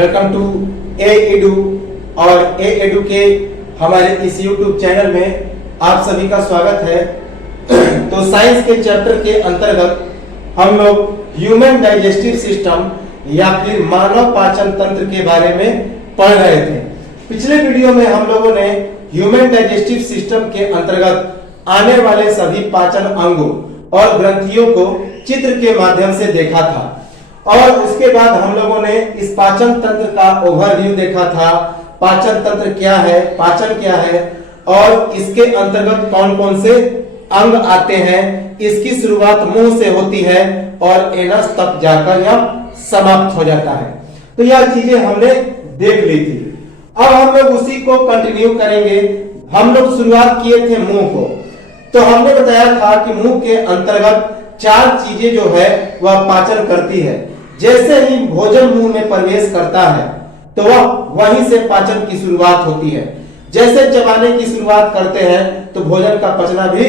Welcome to A edu और ए edu के हमारे इस यूट्यूब चैनल में आप सभी का स्वागत है। तो साइंस के चैप्टर के अंतर्गत हम लोग ह्यूमन डाइजेस्टिव सिस्टम या फिर मानव पाचन तंत्र के बारे में पढ़ रहे थे। पिछले वीडियो में हम लोगों ने ह्यूमन डाइजेस्टिव सिस्टम के अंतर्गत आने वाले सभी पाचन अंगों और ग्रंथियों को चित्र के माध्यम से देखा था और उसके बाद हम लोगों ने इस पाचन तंत्र का ओवरव्यू देखा था। पाचन तंत्र क्या है, पाचन क्या है और इसके अंतर्गत कौन कौन से अंग आते हैं। इसकी शुरुआत मुंह से होती है और एनस तक जाकर यह समाप्त हो जाता है। तो यह चीजें हमने देख ली थी। अब हम लोग उसी को कंटिन्यू करेंगे। हम लोग शुरुआत किए थे मुंह को, तो हमने बताया था कि मुंह के अंतर्गत चार चीजें जो है वह पाचन करती है। जैसे ही भोजन मुंह में प्रवेश करता है तो वह वहीं से पाचन की शुरुआत होती है। जैसे चबाने की शुरुआत करते हैं तो भोजन का पचना भी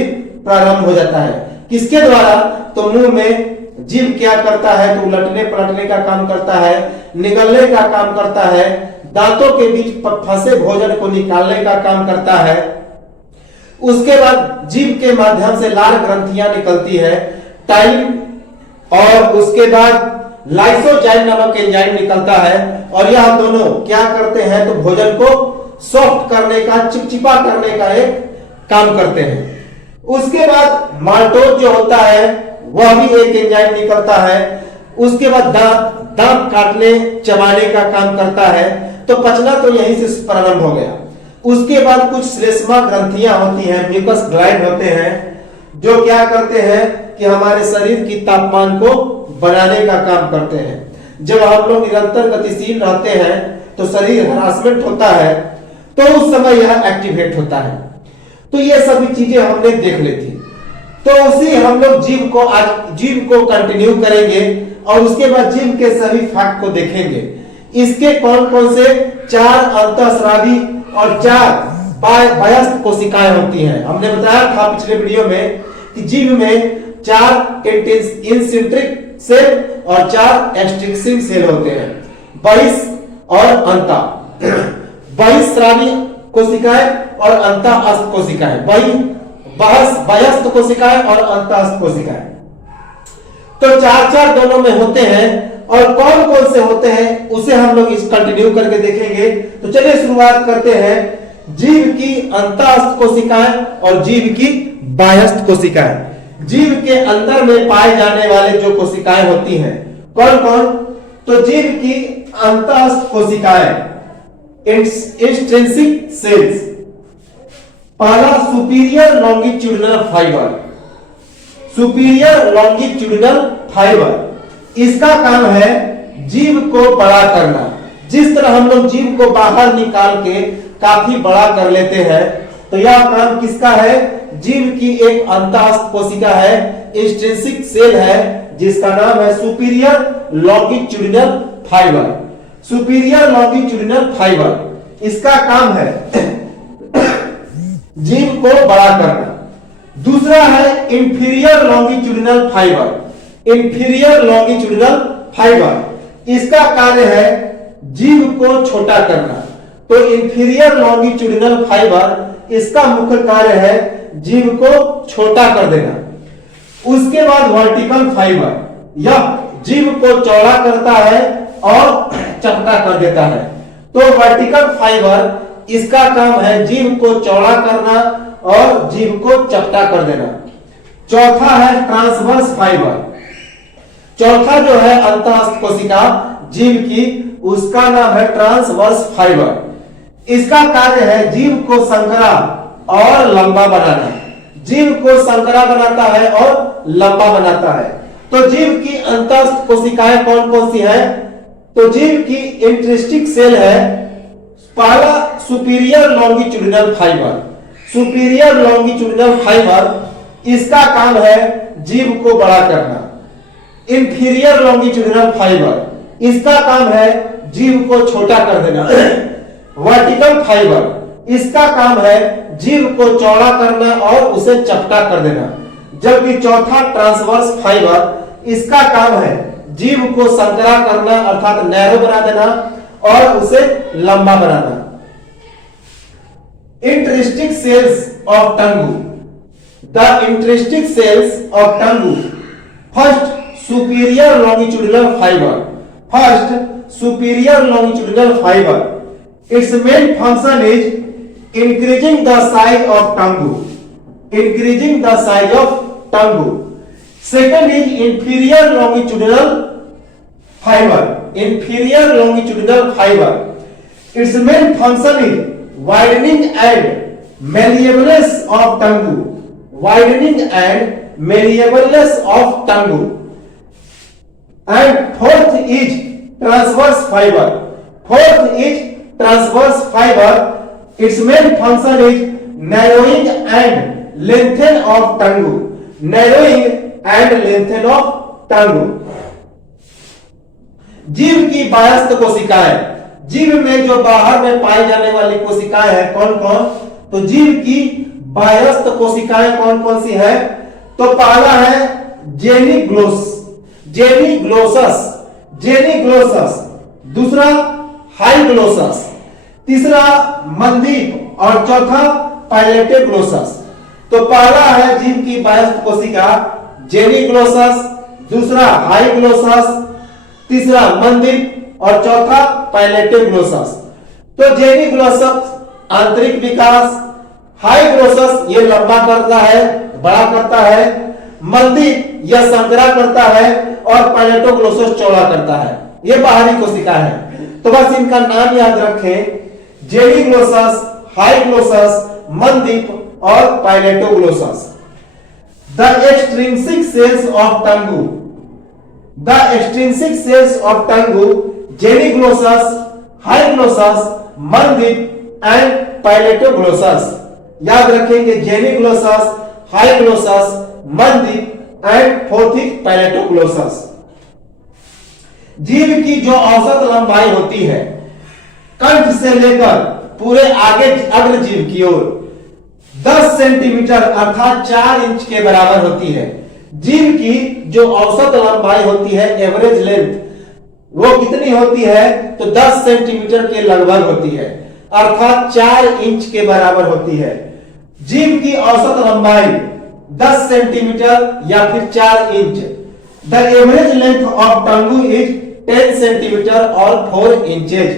प्रारंभ हो जाता है। किसके द्वारा? तो मुंह में जीभ क्या करता है तो उलटने पलटने का काम करता है, निगलने का काम करता है, दांतों के बीच फंसे भोजन को निकालने का काम करता है। उसके बाद जीभ के माध्यम से लार ग्रंथियां निकलती है, टाइम, और उसके बाद लाइसोजाइम नामक एंजाइम निकलता है और यह दोनों क्या करते हैं तो भोजन को सॉफ्ट करने का, चिपचिपा करने का एक काम करते हैं। उसके बाद माल्टोज जो होता है वह भी एक एंजाइम निकलता है। उसके बाद दांत काटने चबाने का काम करता है। तो पचना तो यहीं से प्रारंभ हो गया। उसके बाद कुछ श्लेष्मा ग्रंथियां होती हैं, म्यूकस ग्लैंड होते हैं, जो क्या करते हैं कि हमारे शरीर की तापमान को बढ़ाने का काम करते हैं। जब हम लोग निरंतर गतिशील रहते हैं तो शरीर हरासमेंट होता है, तो उस समय यह एक्टिवेट होता है। तो ये सभी चीजें हमने देख ली थी। तो उसी हम लोग जीव को कंटिन्यू करेंगे और उसके बाद जीव के सभी फैक्ट को देखेंगे। इसके कौन कौन से चार अंतःस्रावी और चार बाह्यस्थ कोशिकाएं होती हैं। हमने बताया था पिछले वीडियो में कि जीव में चार इंट्रिंसिक सेल और चार एक्सट्रिंसिक सेल होते हैं, बहिस्थ और अंतः। बहिस्रावी कोशिकाएं और अंतःस्थ कोशिकाएं, बाह्यस्थ कोशिकाएं और अंतःस्थ कोशिकाएं। तो चार दोनों में होते हैं और कौन कौन से होते हैं उसे हम लोग इस कंटिन्यू करके देखेंगे। तो चलिए शुरुआत करते हैं जीव की अंतःस्थ कोशिकाएं और जीव की बाह्यस्थ कोशिकाएं। जीव के अंदर में पाए जाने वाले जो कोशिकाएं होती हैं कौन कौन? तो जीव की अंतःस्थ कोशिकाएं इंट्रिंसिक सेल्स। पहला superior longitudinal fibre, superior longitudinal fibre. इसका काम है जीव को बड़ा करना। जिस तरह हम लोग जीव को बाहर निकाल के काफी बड़ा कर लेते हैं, तो यह काम किसका है? जीव की एक अंतःस्थ कोशिका है, इंट्रिंसिक सेल है, जिसका नाम है superior longitudinal fibre. Superior longitudinal fibre इसका काम है जीव को बड़ा करना। दूसरा है inferior longitudinal fibre. Inferior longitudinal fibre इसका कार्य है जीव को छोटा करना। तो इंफीरियर लॉन्गिट्यूडिनल फाइबर इसका मुख्य कार्य है जीव को छोटा कर देना। उसके बाद वर्टिकल फाइबर, यह जीव को चौड़ा करता है और चपटा कर देता है। तो वर्टिकल फाइबर इसका काम है जीव को चौड़ा करना और जीव को चपटा कर देना। चौथा है ट्रांसवर्स फाइबर। चौथा जो है अंतःस्थ कोशिका जीव की, उसका नाम है ट्रांसवर्स फाइबर। इसका कार्य है जीव को संकरा और लंबा बनाना। जीव को संकरा बनाता है और लंबा बनाता है। तो जीव की अंतःस्थ कोशिकाएं कौन कौन सी हैं? तो जीव की इंट्रिंसिक सेल है। पहला superior longitudinal fibre. Superior longitudinal fibre इसका काम है जीव को बड़ा करना। इंफीरियर लॉन्गिट्यूडिनल फाइबर इसका काम है जीव को छोटा कर देना। वर्टिकल फाइबर इसका काम है जीव को चौड़ा करना और उसे चपटा कर देना। जबकि चौथा ट्रांसवर्स फाइबर इसका काम है जीव को संकरा करना अर्थात नैरो बना देना और उसे लंबा बनाना। Intrinsic cells of tongue, the intrinsic cells of tongue, first superior longitudinal fibre, first superior longitudinal fibre, it's main function is increasing the size of tongue, increasing the size of tongue. Second is inferior longitudinal fibre, inferior longitudinal fiber, its main function is widening and malleableness of tongue, widening and malleableness of tongue. And fourth is transverse fiber, fourth is transverse fiber, its main function is narrowing and lengthening of tongue, narrowing and lengthening of tongue. जीव की बायस्थ कोशिकाएं, जीव में जो बाहर में पाई जाने वाली कोशिकाएं हैं कौन कौन, तो जीव की बायस्थ कोशिकाएं कौन कौन सी है, तो पहला है जेनिग्लोस, जेनिग्लोसस, जेनिग्लोसस, दूसरा हाइग्लोसस, तीसरा मंदीप और चौथा पाइलेटेग्लोसस। तो पहला है जीव की बायस्थ कोशिका जेनिग्लोसस, दूसरा हाइग्लोसस, तीसरा मंदिर और चौथा पाइलेटेग्लोसस। तो जेनिग्लोसस आंतरिक विकास, हाइग्लोसस ये लंबा करता है, बड़ा करता है, मंदिर यह संकरा करता है और पाइलेटोग्लोसस चौड़ा करता है। ये बाहरी कोशिका है। तो बस इनका नाम याद रखें, जेनिग्लोसस, हाइग्लोसस, मंदिर और palatoglossus. The extrinsic cells of tongue, the extrinsic cells of tongue, geniglossus, hyglossus, mandip and pailetoglossus। याद रखेंगे जेनिग्लोसस, हाइग्लोसस, मंदीप एंड फोर्थिक पाइलेटोग्लोसस। जीव की जो औसत लंबाई होती है कंठ से लेकर पूरे आगे अग्र जीव की ओर 10 सेंटीमीटर अर्थात 4 इंच के बराबर होती है। जीव की जो औसत लंबाई होती है एवरेज लेंथ, वो कितनी होती है, तो 10 सेंटीमीटर के लगभग होती है अर्थात 4 इंच के बराबर होती है। जीव की औसत लंबाई 10 सेंटीमीटर या फिर 4 इंच। The average length of tongue is 10 centimetre और 4 inches.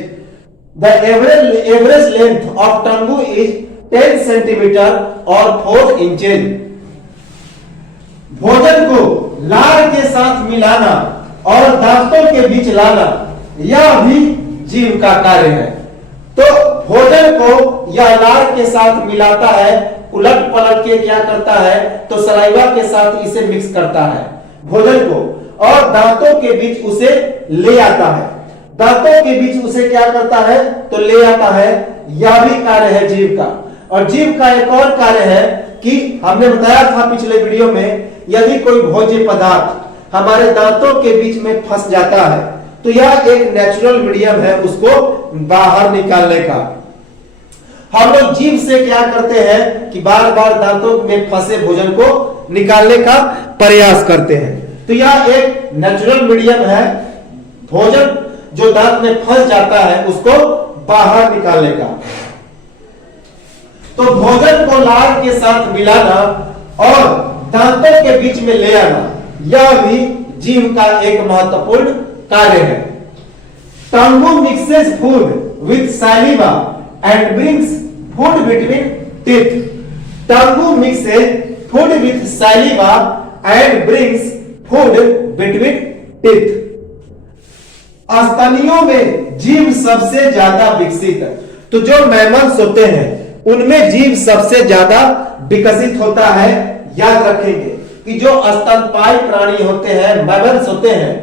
The average length of tongue is 10 centimetre और 4 इंचेज। भोजन को लार के साथ मिलाना और दांतों के बीच लाना, यह भी जीव का कार्य है। तो भोजन को यह लार के साथ मिलाता है, उलट पलट के क्या करता है, तो सलाइवा के साथ इसे मिक्स करता है भोजन को, और दांतों के बीच उसे ले आता है। दांतों के बीच उसे क्या करता है, तो ले आता है। यह भी कार्य है जीव का। और जीव का एक और कार्य है कि हमने बताया था पिछले वीडियो में, यदि कोई भोज्य पदार्थ हमारे दांतों के बीच में फंस जाता है तो यह एक नेचुरल मीडियम है उसको बाहर निकालने का। हम लोग जीभ से क्या करते हैं कि बार बार दांतों में फंसे भोजन को निकालने का प्रयास करते हैं। तो यह एक नेचुरल मीडियम है, भोजन जो दांत में फंस जाता है उसको बाहर निकालने का। तो भोजन को लार के साथ मिलाना और दांतों के बीच में ले आना, यह भी जीव का एक महत्वपूर्ण कार्य है। Tongue mixes food with saliva and brings food between teeth. Tongue mixes food with saliva and brings food between teeth. स्तनियों में जीभ सबसे ज्यादा विकसित है। तो जो मैमल्स होते हैं उनमें जीभ सबसे ज्यादा विकसित होता है। याद रखेंगे कि जो स्तनपायी प्राणी होते हैं, मैमल्स होते हैं,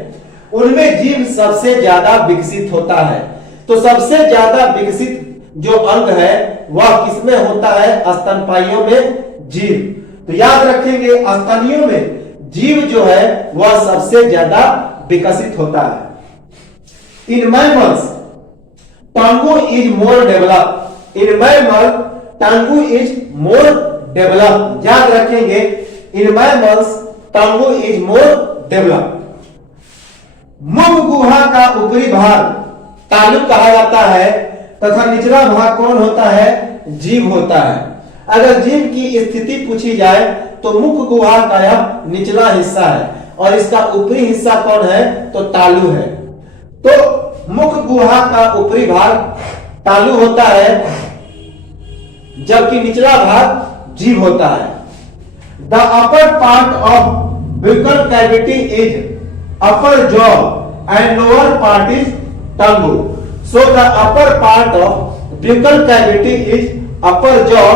उनमें जीभ सबसे ज्यादा विकसित होता है। तो सबसे ज्यादा विकसित जो अंग है वह किसमें होता है, स्तनपाइयों में जीभ। तो याद रखेंगे स्तनियों में जीभ जो है वह सबसे ज्यादा विकसित होता है। In mammals tongue is more develop. In mammal tongue is more develop. याद रखेंगे in mammals tongue is more develop. मुख गुहा का ऊपरी भाग तालु कहा जाता है तथा निचला भाग कौन होता है? जीभ होता है। अगर जीभ की स्थिति पूछी जाए तो मुख गुहा का यह निचला हिस्सा है और इसका ऊपरी हिस्सा कौन है? तो तालु है। तो मुख गुहा का ऊपरी भाग तालु होता है जबकि निचला भाग जीभ होता है। The upper part of buccal cavity is upper jaw and lower part is tongue. So the upper part of buccal cavity is upper jaw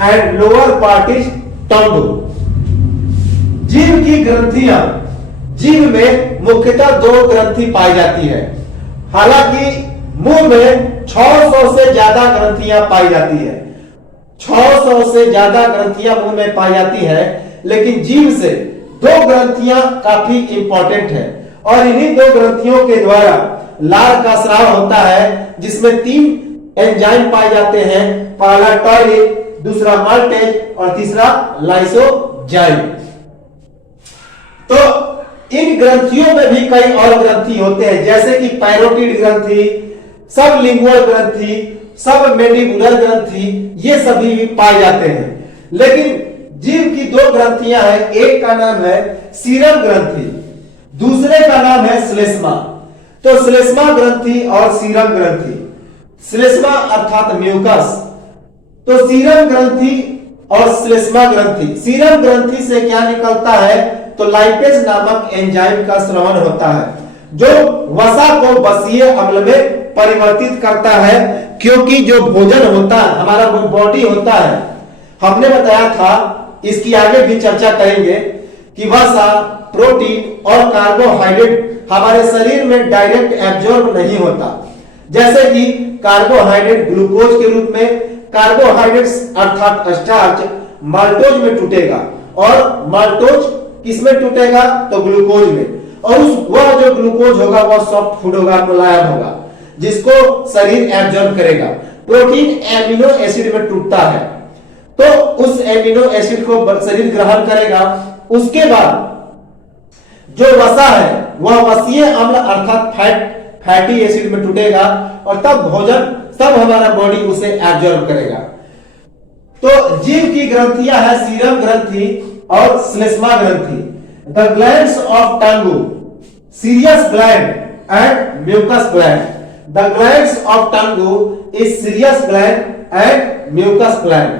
and lower part is tongue. जीभ की ग्रंथियां, जीभ में मुख्यतः दो ग्रंथि पाई जाती है। हालांकि मुंह में 600 से ज्यादा ग्रंथियां पाई जाती है, 600 से ज्यादा ग्रंथियां मुंह में पाई जाती है, लेकिन जीभ से दो ग्रंथियां काफी इंपॉर्टेंट है और इन्हीं दो ग्रंथियों के द्वारा लार का स्राव होता है, जिसमें 3 एंजाइम पाए जाते हैं। पहला टॉयलिन, दूसरा माल्टेज और तीसरा लाइसोजाइम। तो इन ग्रंथियों में भी कई और ग्रंथि होते हैं, जैसे कि पैरोटिड ग्रंथि, सबलिंगुअल ग्रंथि, सब मैंडिबुलर ग्रंथि, ये सभी भी पाए जाते हैं। लेकिन जीभ की दो ग्रंथियां हैं, एक का नाम है सीरम ग्रंथि, दूसरे का नाम है श्लेष्मा। तो श्लेष्मा ग्रंथि और सीरम ग्रंथि, श्लेष्मा अर्थात म्यूकस, तो सीरम ग्रंथि और श्लेष्मा ग्रंथि। सीरम ग्रंथि से क्या निकलता है? तो लाइपेज नामक एंजाइम का स्रवण होता है, जो वसा को बसीय अम्ल में परिवर्तित करता है। क्योंकि जो भोजन होता है, हमारा बॉडी होता है, हमने बताया था, इसकी आगे भी चर्चा करेंगे कि वसा, प्रोटीन और कार्बोहाइड्रेट हमारे शरीर में डायरेक्ट एब्जॉर्ब नहीं होता। जैसे कि कार्बोहाइड्रेट ग्लूकोज के रूप में, कार्बोहाइड्रेट्स अर्थात स्टार्च माल्टोज में टूटेगा और माल्टोज किसमें टूटेगा? तो ग्लूकोज में, और वह जो ग्लूकोज होगा वह सॉफ्ट फूड होगा, मुलायम होगा, जिसको शरीर एब्जॉर्ब करेगा। प्रोटीन एमिनो एसिड में टूटता है, तो उस एमिनो एसिड को शरीर ग्रहण करेगा। उसके बाद जो वसा है वह वसीय अम्ल अर्थात फैटी एसिड में टूटेगा और तब भोजन, तब हमारा बॉडी उसे एब्जॉर्ब करेगा। तो जीभ की ग्रंथियां है सीरम ग्रंथि और श्लेष्मा ग्रंथि। The glands of tongue, serious gland and mucous gland. The glands of tongue is serious gland and mucous gland.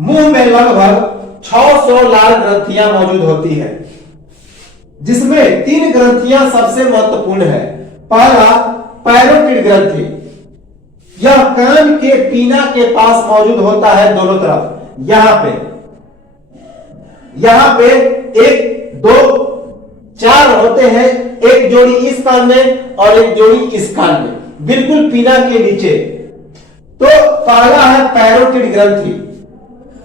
मुंह में लगभग 600 लाल ग्रंथियां मौजूद होती है, जिसमें 3 ग्रंथियां सबसे महत्वपूर्ण है। पहला पैरोटिड ग्रंथि, यह कान के पीना के पास मौजूद होता है, दोनों तरफ। यहां पे 1, 2, 4 होते हैं, एक जोड़ी इस कान में और एक जोड़ी इस कान में, बिल्कुल पीना के नीचे। तो पहला है पैरोटिड ग्रंथि,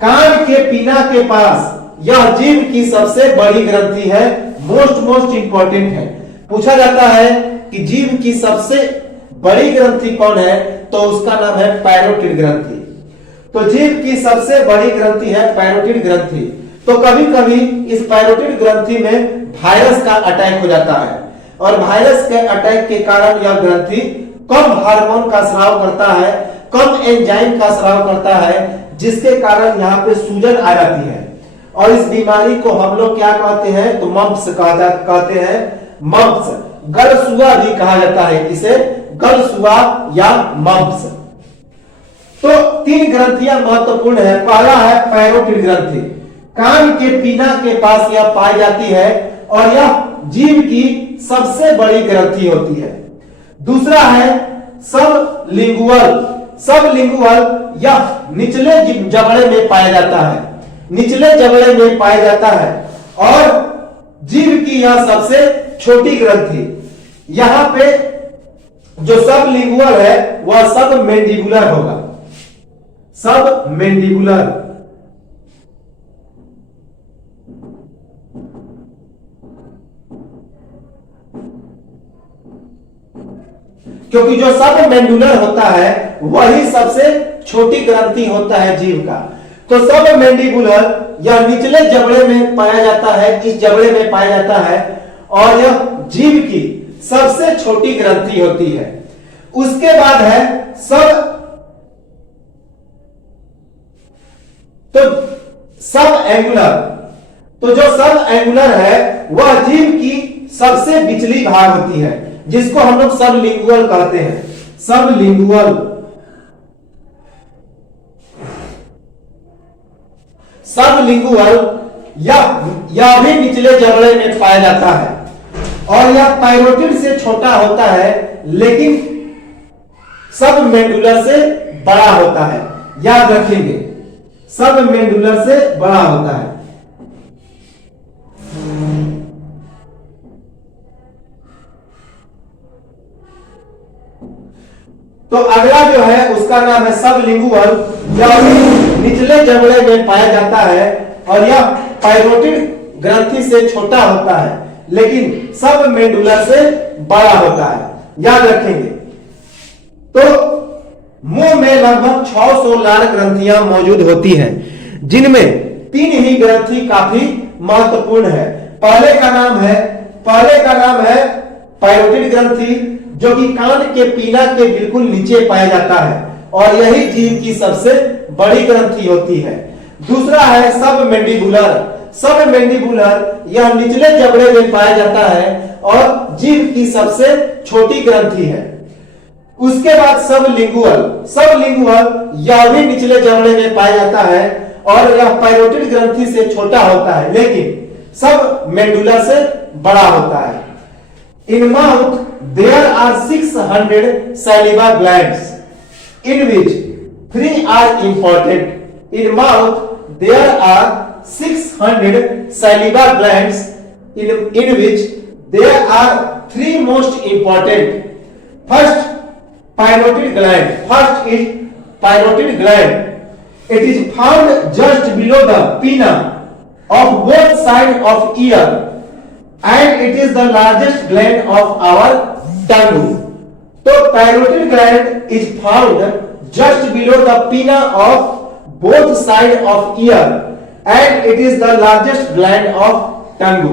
कान के पीना के पास। यह जीभ की सबसे बड़ी ग्रंथि है, मोस्ट इंपॉर्टेंट है। पूछा जाता है कि जीभ की सबसे बड़ी ग्रंथि कौन है, तो उसका नाम है पैरोटिड ग्रंथि। तो जीभ की सबसे बड़ी ग्रंथि है पैरोटिड ग्रंथि। तो कभी कभी इस पैरोटिड ग्रंथि में वायरस का अटैक हो जाता है और वायरस के अटैक के कारण यह ग्रंथि कम हार्मोन का स्राव करता है, कम एंजाइम का स्राव करता है, जिसके कारण यहाँ पे सूजन आ जाती है। और इस बीमारी को हम लोग क्या कहते हैं? तो मम्प्स कहते हैं, मम्प्स। गलसुआ भी कहा जाता है इसे, गलसुआ या मम्प्स। तो 3 ग्रंथियां महत्वपूर्ण है। पहला है पैरोटिड ग्रंथि, कान के पीना के पास यह पाई जाती है और यह जीभ की सबसे बड़ी ग्रंथि होती है। दूसरा है सबलिंगुअल। सबलिंगुअल यह निचले जबड़े में पाया जाता है, निचले जबड़े में पाया जाता है और जीभ की यह सबसे छोटी ग्रंथि। यहां पे जो सबलिंगुअल है वह सब मैंडिबुलर होगा, सब मैंडिबुलर। क्योंकि जो सब मैंडुलर होता है वही सबसे छोटी ग्रंथि होता है जीभ का। तो सब मैंडिबुलर यह निचले जबड़े में पाया जाता है, इस जबड़े में पाया जाता है और यह जीभ की सबसे छोटी ग्रंथि होती है। उसके बाद है सब एंगुलर। तो जो सब एंगुलर है वह जीभ की सबसे बिचली भाग होती है, जिसको हम लोग सबलिंगुअल कहते हैं। सबलिंगुअल, सबलिंगुअल यह भी निचले जबड़े में पाया जाता है और यह पैरोटिड से छोटा होता है लेकिन सबमेंडुलर से बड़ा होता है। याद रखेंगे, सबमेंडुलर से बड़ा होता है। तो अगला जो है उसका नाम है सबलिंगुअल। यह निचले जबड़े में पाया जाता है और यह पैरोटिड ग्रंथि से छोटा होता है लेकिन सबमेंडुलर से बड़ा होता है। याद रखेंगे। तो मुंह में लगभग 600 लाल ग्रंथियां मौजूद होती हैं, जिनमें 3 ही ग्रंथि काफी महत्वपूर्ण है। पहले का नाम है पैरोटिड ग्रंथि, जो कि कान के पीना के बिल्कुल नीचे पाया जाता है और यही जीभ की सबसे बड़ी ग्रंथि होती है। दूसरा है सबमेंडिबुलर। सबमेंडिबुलर यह निचले जबड़े में पाया जाता है और जीभ की सबसे छोटी ग्रंथि है। उसके बाद सबलिंगुअल। सबलिंगुअल यह भी निचले जबड़े में पाया जाता है और यह पैरोटिड ग्रंथि से छोटा होता है लेकिन सबमेंडुलर से बड़ा होता है। In mouth there are 600 saliva glands, in which 3 are important. In mouth there are 600 saliva glands, in which there are 3 most important. First, parotid gland. First is parotid gland. It is found just below the pinna of both sides of ear, and it is the largest gland of our tongue. So parotid gland is found just below the pinna of both sides of ear, and it is the largest gland of tongue.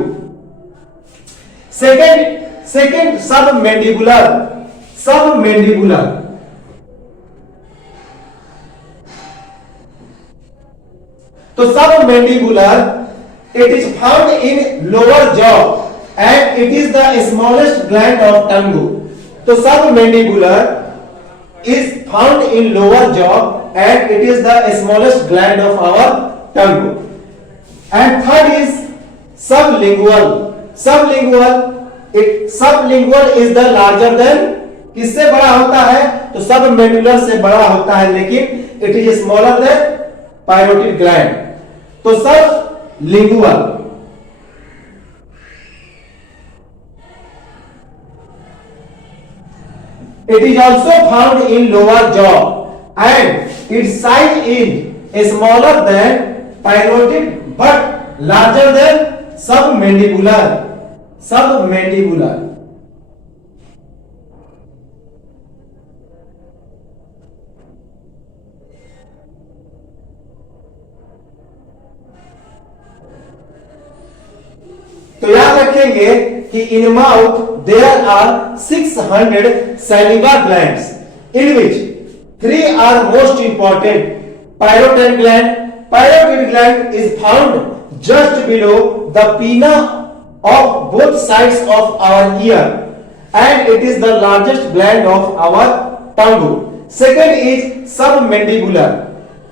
Second submandibular. Submandibular. तो submandibular, it is found in lower jaw and it is the smallest gland of tongue. तो submandibular is found in lower jaw and it is the smallest gland of our tongue. And third is sublingual. Sublingual is the larger than, किससे बड़ा होता है? तो सबमेंडुलर से बड़ा होता है लेकिन it is smaller than parotid gland. तो sublingual. It is also found in lower jaw and its size is smaller than parotid but larger than submandibular. Submandibular. तो याद रखेंगे कि in mouth there are 600 saliva glands, in which 3 are most important. Parotid gland. Parotid gland is found just below the pinna of both sides of our ear, and it is the largest gland of our tongue. Second is submandibular.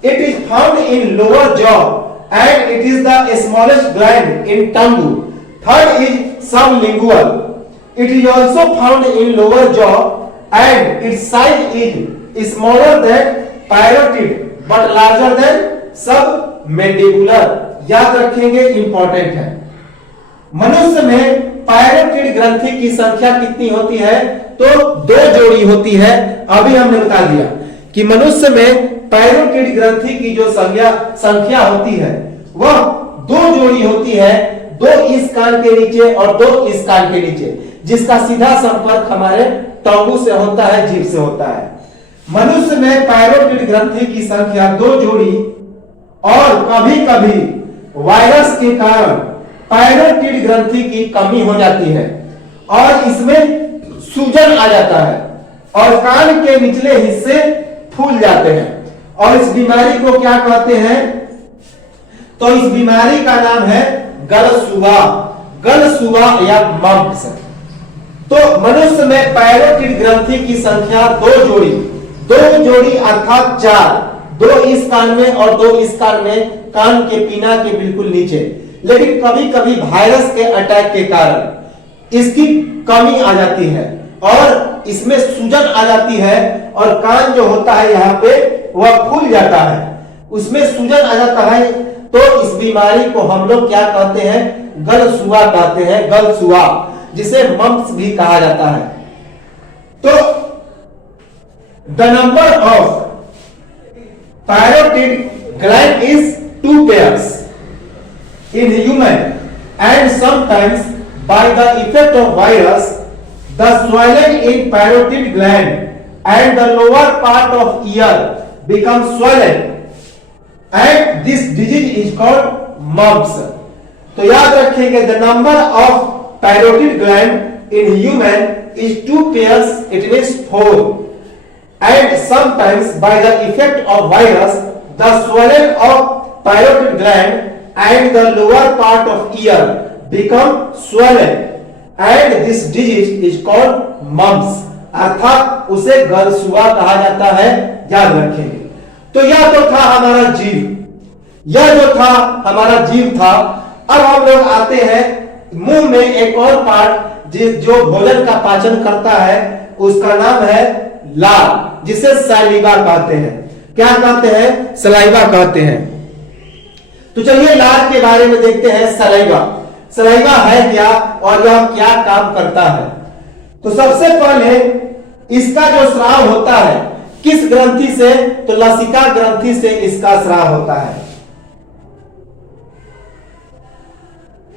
It is found in lower jaw and it is the smallest gland in tongue. Third is sublingual. It is also found in lower jaw and its size is smaller than parotid but larger than submandibular. याद रखेंगे, important है। मनुष्य में parotid ग्रंथि की संख्या कितनी होती है? तो 2 जोड़ी होती है। अभी हमने बता दिया कि मनुष्य में पैरोटिड ग्रंथि की जो संख्या होती है वह 2 जोड़ी होती है, 2 इस कान के नीचे और 2 इस कान के नीचे, जिसका सीधा संपर्क हमारे टंगू से होता है, जीभ से होता है। मनुष्य में पैरोटिड ग्रंथि की संख्या 2 जोड़ी और कभी-कभी वायरस के कारण पैरोटिड ग्रंथि की कमी हो जाती है और इसमें सूजन आ जाता है और कान के निचले हिस्से फूल जाते हैं। और इस बीमारी को क्या कहते हैं? तो इस बीमारी का नाम है गलसुआ, गलसुआ या मम्प्स। तो मनुष्य में पैरोटिड ग्रंथि की संख्या दो जोड़ी अर्थात 4, 2 इस कान में और 2 इस कान में, कान के पीना के बिल्कुल नीचे। लेकिन कभी कभी वायरस के अटैक के कारण इसकी कमी आ जाती है और इसमें सूजन आ जाती है और कान जो होता है यहाँ पे वह फूल जाता है, उसमें सूजन आ जाता है। तो इस बीमारी को हम लोग क्या कहते हैं? गलसुआ कहते हैं, गलसुआ, जिसे मम्प्स भी कहा जाता है। तो the number of parotid gland is 2 pairs in human, and sometimes by the effect of virus the swelling in parotid gland and the lower part of ear becomes swollen and this disease is called mumps। तो याद रखेंगे the number of parotid gland in human is 2 pairs, it means 4, and sometimes by the effect of virus the swelling of parotid gland and the lower part of ear become swollen and this disease is called mumps, अर्थात उसे गलसुआ कहा जाता है, याद रखेंगे। तो यह तो था हमारा जीव, यह जो था हमारा जीव था। अब हम लोग आते हैं मुंह में एक और पार्ट जो भोजन का पाचन करता है, उसका नाम है लार, जिसे सैलिवा कहते हैं। क्या कहते हैं? सलाइवा कहते हैं। तो चलिए लार के बारे में देखते हैं। सलाइवा, सलाइवा है क्या और यह क्या काम करता है? तो सबसे पहले इसका जो स्राव होता है किस ग्रंथि से? तो लसिका ग्रंथि से इसका स्राव होता है।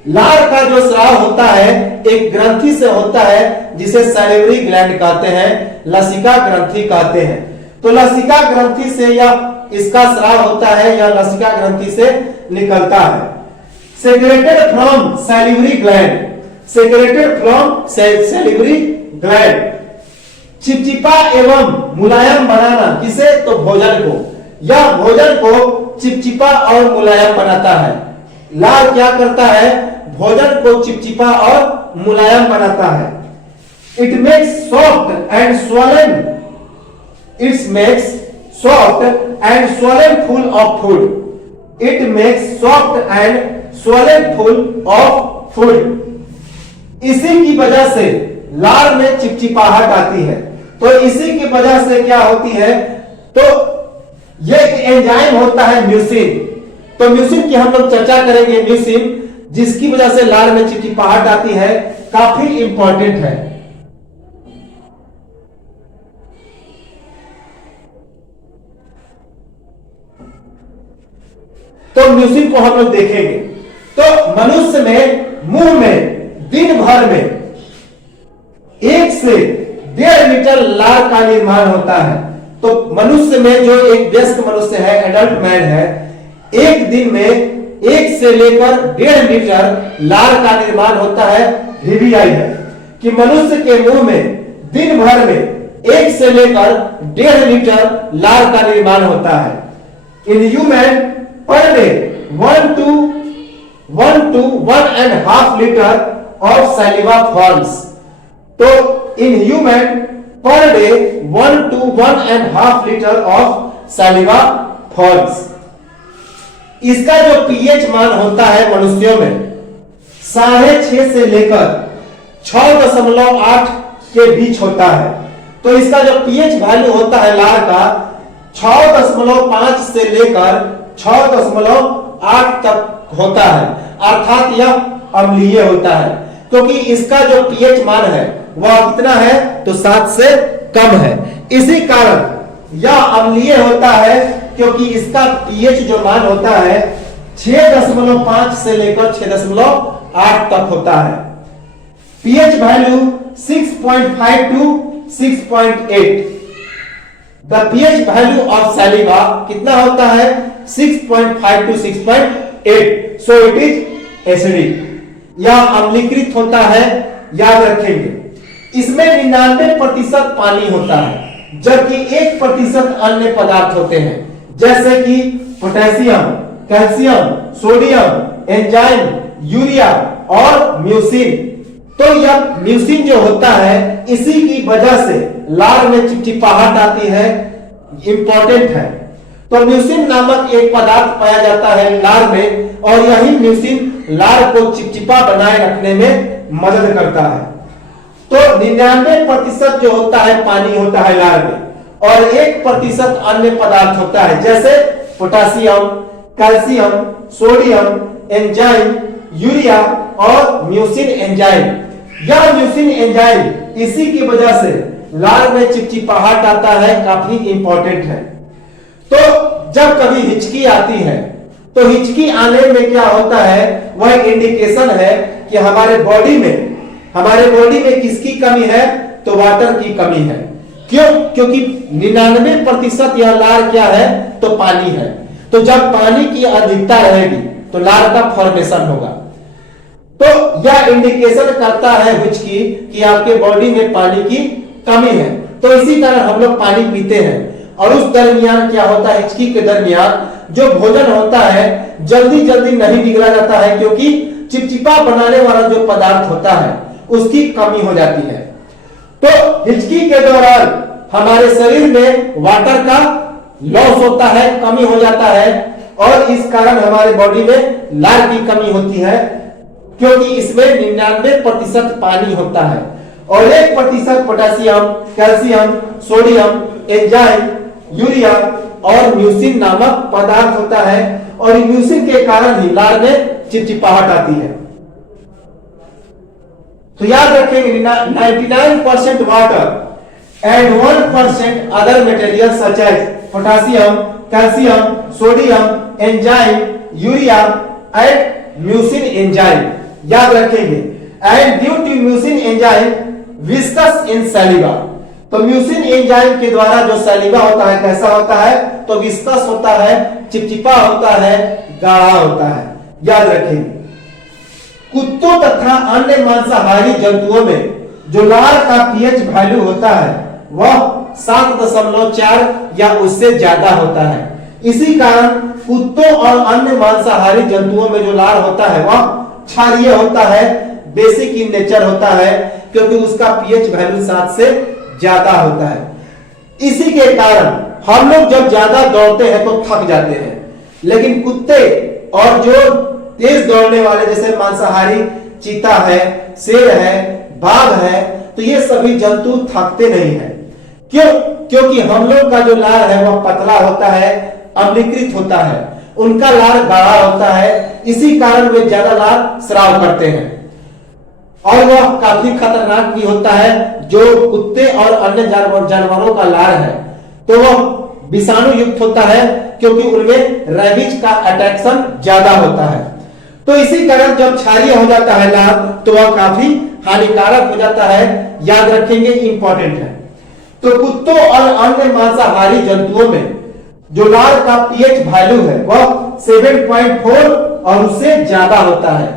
लार का जो स्राव होता है एक ग्रंथि से होता है जिसे सैलिवरी ग्लैंड कहते हैं, लसिका ग्रंथि कहते हैं। तो लसिका ग्रंथि से या इसका स्राव होता है या लसिका ग्रंथि से निकलता है। Secreted from salivary gland, secreted from salivary gland. चिपचिपा एवं मुलायम बनाना किसे? तो भोजन को, यह भोजन को चिपचिपा और मुलायम बनाता है। लार क्या करता है? भोजन को चिपचिपा और मुलायम बनाता है। It makes soft and swollen, it makes soft and swollen full of food, it makes soft and swollen full of food. इसी की वजह से लार में चिपचिपाहट आती है। तो इसी की वजह से क्या होती है? तो यह एंजाइम होता है म्यूसिन। तो म्यूसिन की हम लोग चर्चा करेंगे। म्यूसिन जिसकी वजह से लार में चिपचिपाहट आती है, काफी इंपॉर्टेंट है। तो म्यूसिन को हम लोग देखेंगे। तो मनुष्य में मुंह में दिन भर में 1 से 1.5 लीटर लार का निर्माण होता है। तो मनुष्य में जो एक वयस्क मनुष्य है, एडल्ट मैन है, एक दिन में 1 से लेकर 1.5 लीटर लार का निर्माण होता है। VBI है कि मनुष्य के मुंह में दिन भर में 1 से लेकर 1.5 लीटर लार का निर्माण होता है। In human per day 1 to 1.5 litre of saliva forms. तो in human per day 1 to 1.5 litre of saliva forms. इसका जो पीएच मान होता है मनुष्यों में 6.5 से लेकर 6.8 के बीच होता है। तो इसका जो पीएच वैल्यू होता है लार का 6.5 से लेकर 6.8 तक होता है, अर्थात यह अम्लीय होता है। क्योंकि इसका जो पीएच मान है वह कितना है? तो 7 से कम है। इसी कारण यह अम्लीय होता है क्योंकि इसका पीएच जो मान होता है 6.5 से लेकर 6.8 तक होता है। PH value 6.5 to 6.8। The pH value of saliva कितना होता है? 6.5 to 6.8। So it is acidic, यह अम्लीकृत होता है, याद रखेंगे। इसमें 99% पानी होता है, जबकि 1% अन्य पदार्थ होते हैं, जैसे कि potassium, calcium, sodium, enzyme, urea और म्यूसिन। तो यह म्यूसिन जो होता है, इसी की वजह से लार में चिपचिपाहट आती है, इंपॉर्टेंट है। तो म्यूसिन नामक एक पदार्थ पाया जाता है लार में, और यही म्यूसिन लार को चिपचिपा बनाए रखने में मदद करता है। तो 99% जो होता है पानी होता है लार में, और 1% अन्य पदार्थ होता है, जैसे potassium, calcium, sodium, enzyme, urea और म्यूसिन एंजाइम। यह म्यूसिन एंजाइम इसी की वजह से लार में चिपचिपाहट आता है, काफी इंपॉर्टेंट है। तो जब कभी हिचकी आती है, तो हिचकी आने में क्या होता है, वह इंडिकेशन है कि हमारे बॉडी में किसकी कमी है, तो वाटर की कमी है। क्यों? क्योंकि 99% यह लार क्या है, तो पानी है। तो जब पानी की अधिकता रहेगी तो लार का फॉर्मेशन होगा। तो यह इंडिकेशन करता है हिचकी कि आपके बॉडी में पानी की कमी है। तो इसी कारण हम लोग पानी पीते हैं, और उस दरमियान क्या होता है, हिचकी के दरमियान जो भोजन होता है जल्दी जल्दी नहीं निगला जाता है, क्योंकि चिपचिपा बनाने वाला जो पदार्थ होता है उसकी कमी हो जाती है। तो हिचकी के दौरान हमारे शरीर में वाटर का लॉस होता है, कमी हो जाता है, और इस कारण हमारे बॉडी में लार की कमी होती है, क्योंकि इसमें 99% पानी होता है, और 1% potassium, calcium, sodium, enzyme, urea और म्यूसिन नामक पदार्थ होता है, और म्यूसिन के कारण ही लार में चिपचिपाहट आती है। तो याद रखेंगे 99% water and 1% other materials such as potassium, calcium, sodium, enzyme, urea and mucin enzyme। याद रखेंगे। and due to mucin enzyme viscous in saliva। तो म्यूसिन एंजाइम के द्वारा जो सैलिवा होता है कैसा होता है, तो विस्कस होता है, चिपचिपा होता है, गाढ़ा होता है। याद रखेंगे। कुत्तों तथा अन्य मांसाहारी जंतुओं में जो लार का पीएच वैल्यू होता है वह 7.4 या उससे ज्यादा होता है। इसी कारण कुत्तों और अन्य मांसाहारी जंतुओं में जो लार होता है वह क्षारीय होता है, बेसिक इन नेचर होता है, क्योंकि उसका पीएच वैल्यू 7 से ज्यादा होता है। इसी के कारण हम लोग जब ज्यादा दौड़ते हैं तो थक जाते हैं, लेकिन कुत्ते और जो तेज दौड़ने वाले जैसे मांसाहारी चीता है, शेर है, बाघ है, तो ये सभी जंतु थकते नहीं है। क्यों? क्योंकि हम लोग का जो लार है वह पतला होता है, अम्लीकृत होता है, उनका लार गाढ़ा होता है, इसी कारण वे ज्यादा लार स्राव करते हैं, और वह काफी खतरनाक भी होता है। जो कुत्ते और अन्य जानवरों का लार है तो वह विषाणु युक्त होता है, क्योंकि उनमें रेबीज का अटैक्शन ज्यादा होता है। तो इसी कारण जब क्षारीय हो जाता है लार तो वह काफी हानिकारक हो जाता है। याद रखेंगे, इंपॉर्टेंट है। तो कुत्तों और अन्य मांसाहारी जंतुओं में जो लार का पीएच वैल्यू है वह 7.4 और उससे ज्यादा होता है।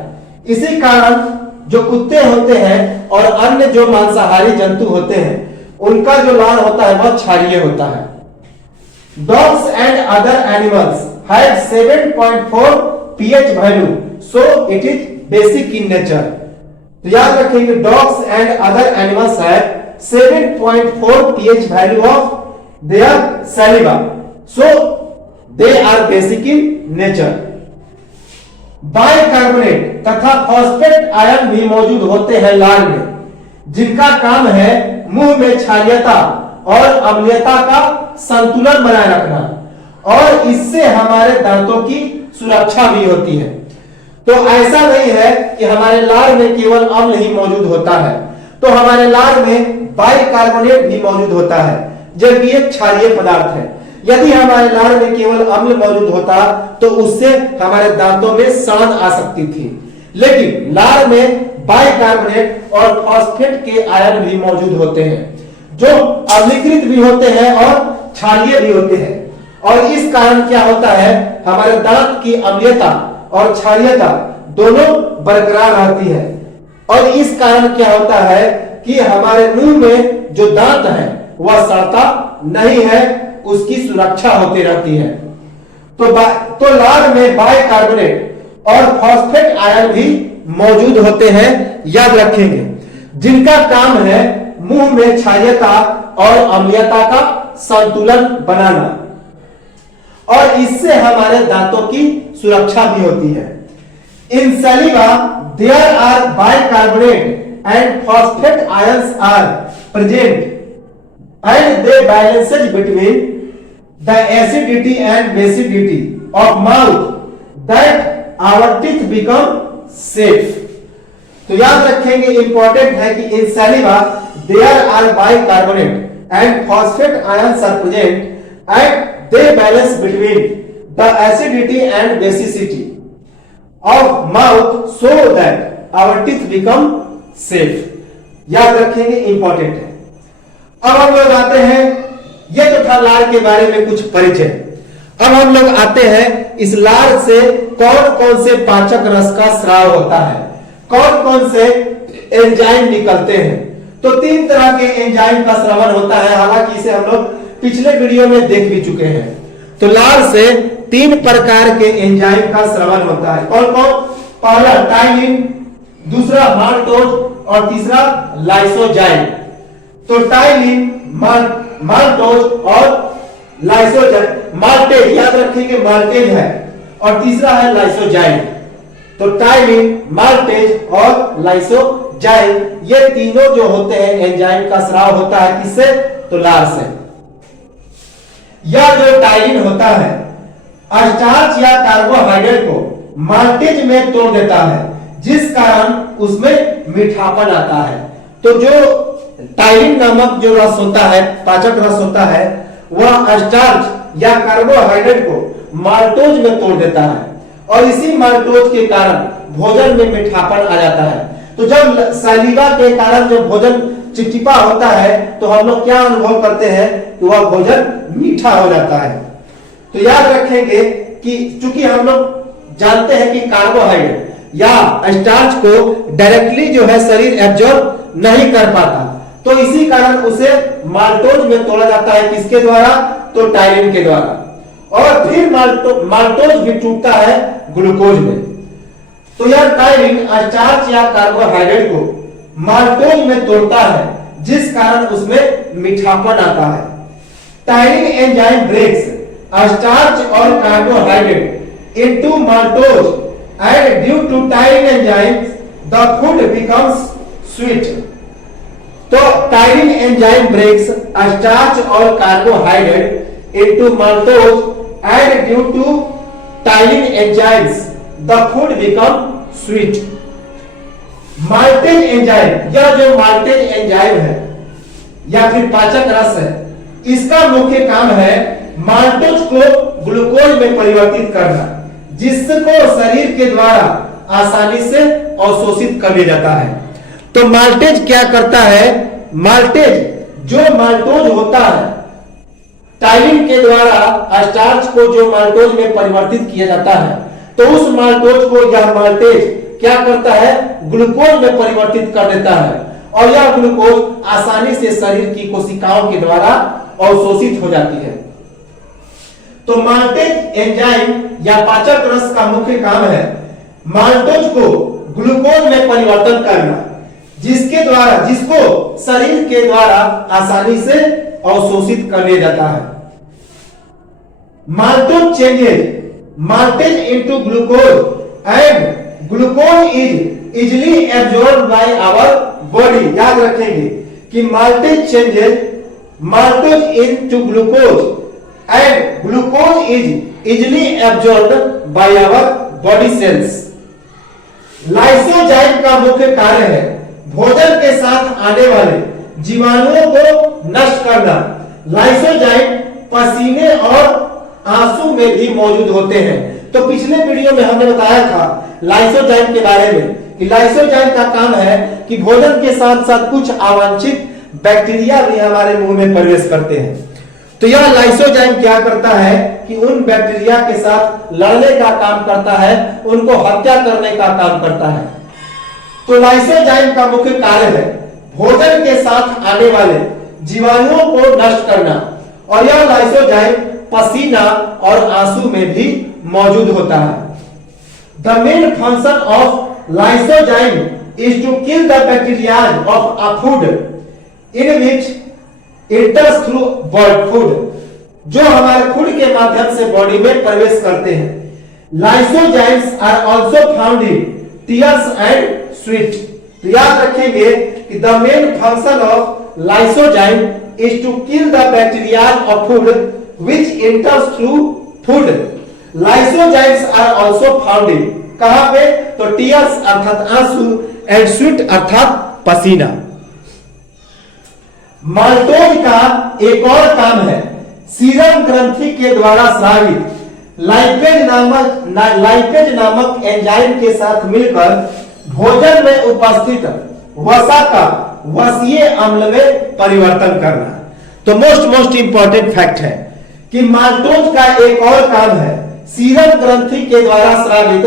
इसी कारण जो कुत्ते होते हैं और अन्य जो मांसाहारी जंतु होते हैं उनका जो लार होता है वह क्षारीय होता है। Dogs and other animals have 7.4 pH value, so it is basic in nature। तो याद रखेंगे, dogs and other animals have 7.4 pH value of their saliva, so they are basic in nature। Bicarbonate तथा फॉस्फेट आयन भी मौजूद होते हैं लार में, जिनका काम है मुंह में क्षारीयता और अम्लीयता का संतुलन बनाए रखना, और इससे हमारे दांतों की सुरक्षा भी होती है। तो ऐसा नहीं है कि हमारे लार में केवल अम्ल ही मौजूद होता है, तो हमारे लार में बाइकार्बोनेट भी मौजूद होता है, जबकि एक क्षारीय पदार्थ है। यदि हमारे लार में केवल अम्ल मौजूद होता तो उससे हमारे दांतों में सड़न आ सकती थी, लेकिन लार में बाइकार्बोनेट और फॉस्फेट के आयन भी मौजूद होते हैं, जो अम्लीकृत भी होते हैं और क्षारीय भी होते हैं। और इस कारण क्या होता है, हमारे दांत की अम्लीयता और क्षारीयता दोनों बरकरार रहती है, और इस कारण क्या होता है कि हमारे मुंह में जो दांत है वह सड़ता नहीं है, उसकी सुरक्षा होती रहती है। तो लार में बाइकार्बोनेट और फॉस्फेट आयन भी मौजूद होते हैं, याद रखेंगे, जिनका काम है मुंह में क्षारीयता और अम्लीयता का संतुलन बनाना, और इससे हमारे दांतों की सुरक्षा भी होती है। In saliva there are bicarbonate and phosphate ions are present and they balances between the acidity and basicity of mouth that our teeth become safe। तो याद रखेंगे, इंपॉर्टेंट है कि in saliva there are bicarbonate and phosphate ions are present and they balance between the acidity and basicity of mouth so that our teeth become safe। याद रखेंगे, important है। अब हम लोग आते हैं, ये तो था लार के बारे में कुछ परिचय। अब हम लोग आते हैं इस लार से कौन कौन से पाचक रस का स्राव होता है, कौन कौन से एंजाइम निकलते हैं। तो 3 तरह के एंजाइम का स्रावन होता है, हालांकि इसे हम लोग पिछले वीडियो में देख भी चुके हैं। तो लार से 3 प्रकार के एंजाइम का स्रावन होता है। कौन कौन? पहला टाइलिन, दूसरा माल्टोज और तीसरा लाइसोजाइम। तो टाइलिन, माल्टोज और लाइसोजाइम, माल्टेज याद रखेंगे, माल्टेज है, और तीसरा है लाइसोजाइम। तो टाइलिन, माल्टेज और लाइसोजाइम, ये तीनों जो होते हैं एंजाइम का स्राव होता है किससे? तो लार से। यह जो टाइलिन होता है स्टार्च या कार्बोहाइड्रेट को माल्टेज में तोड़ देता है, जिस कारण उसमें मीठापन आता है। तो जो टाइलिन नामक जो रस होता है, पाचक रस होता है, वह स्टार्च या कार्बोहाइड्रेट को माल्टोज में तोड़ देता है, और इसी माल्टोज के कारण भोजन में मीठापन आ जाता है। तो जब सलीवा के कारण जब भोजन चिपचिपा होता है तो हम लोग क्या अनुभव करते हैं कि वह भोजन मीठा हो जाता है। तो याद रखेंगे कि चूंकि हम लोग जानते हैं कि कार्बोहाइड्रेट या स्टार्च को डायरेक्टली जो है शरीर एब्जॉर्ब नहीं कर पाता, तो इसी कारण उसे माल्टोज में तोड़ा जाता है। किसके द्वारा? तो टाइलिन के द्वारा। और फिर माल्टोज भी टूटता है ग्लूकोज में। तो यह टाइलिन स्टार्च या कार्बोहाइड्रेट को माल्टोज में तोड़ता है, जिस कारण उसमें मीठापन आता है। टाइलिन एंजाइम ब्रेक्स स्टार्च और carbohydrate into maltose and due to ptyalin enzymes the food becomes sweet. तो टाइलिन एंजाइम ब्रेक्स स्टार्च और carbohydrate into maltose and due to ptyalin enzymes the food become sweet. Maltase enzyme, यह जो maltase enzyme है या फिर पाचक रस है, इसका मुख्य काम है माल्टोज को ग्लूकोज में परिवर्तित करना, जिसको शरीर के द्वारा आसानी से अवशोषित कर लिया जाता है। तो माल्टेज क्या करता है? माल्टेज जो माल्टोज होता है, टाइलिन के द्वारा स्टार्च को जो माल्टोज में परिवर्तित किया जाता है, तो उस माल्टोज को यह माल्टेज क्या करता है? ग्लूकोज में परिवर्तित कर देता है, और यह ग्लूकोज आसानी से शरीर की कोशिकाओं के द्वारा अवशोषित हो जाती है। तो माल्टेज एंजाइम या पाचक रस का मुख्य काम है माल्टोज को ग्लूकोज में परिवर्तन करना, जिसको शरीर के द्वारा आसानी से अवशोषित कर लिया जाता है। Maltose changes maltase into glucose and glucose is easily absorbed by our body. याद रखेंगे कि maltase changes maltose into glucose and glucose is easily absorbed by our body cells. Lysozyme का मुख्य कार्य है भोजन के साथ आने वाले जीवाणुओं को नष्ट करना। लाइसोजाइम पसीने और आंसू में भी मौजूद होते हैं। तो पिछले वीडियो में हमने बताया था लाइसोजाइम के बारे में कि लाइसोजाइम का काम है कि भोजन के साथ साथ कुछ अवांछित बैक्टीरिया भी हमारे मुंह में प्रवेश करते हैं। तो यह लाइसोजाइम क्या करता है कि उन बैक्टीरिया के साथ लड़ने का काम करता है, उनको हत्या करने का काम करता है। तो लाइसोजाइम का मुख्य कार्य है भोजन के साथ आने वाले जीवाणुओं को नष्ट करना, और यह लाइसोजाइम पसीना और आंसू में भी मौजूद होता है। The main function of lysozyme is to kill the bacteria of a food in which enters through food, जो हमारे फूड के माध्यम से बॉडी में प्रवेश करते हैं। Lysozymes are also found in tears and sweet. तो याद रखेंगे कि the main function of lysozyme is to kill the bacteria of food which enters through food. Lysozymes are also found in, कहां पे? तो टीयर्स अर्थात आंसू एंड स्वीट अर्थात पसीना। माल्टोज का एक और काम है सीरम ग्रंथि के द्वारा स्रावित लाइपेज नामक एंजाइम के साथ मिलकर भोजन में उपस्थित वसा का वसीय अम्ल में परिवर्तन करना। तो मोस्ट इंपॉर्टेंट फैक्ट है कि माल्टोज का एक और काम है सीरम ग्रंथि के द्वारा स्रावित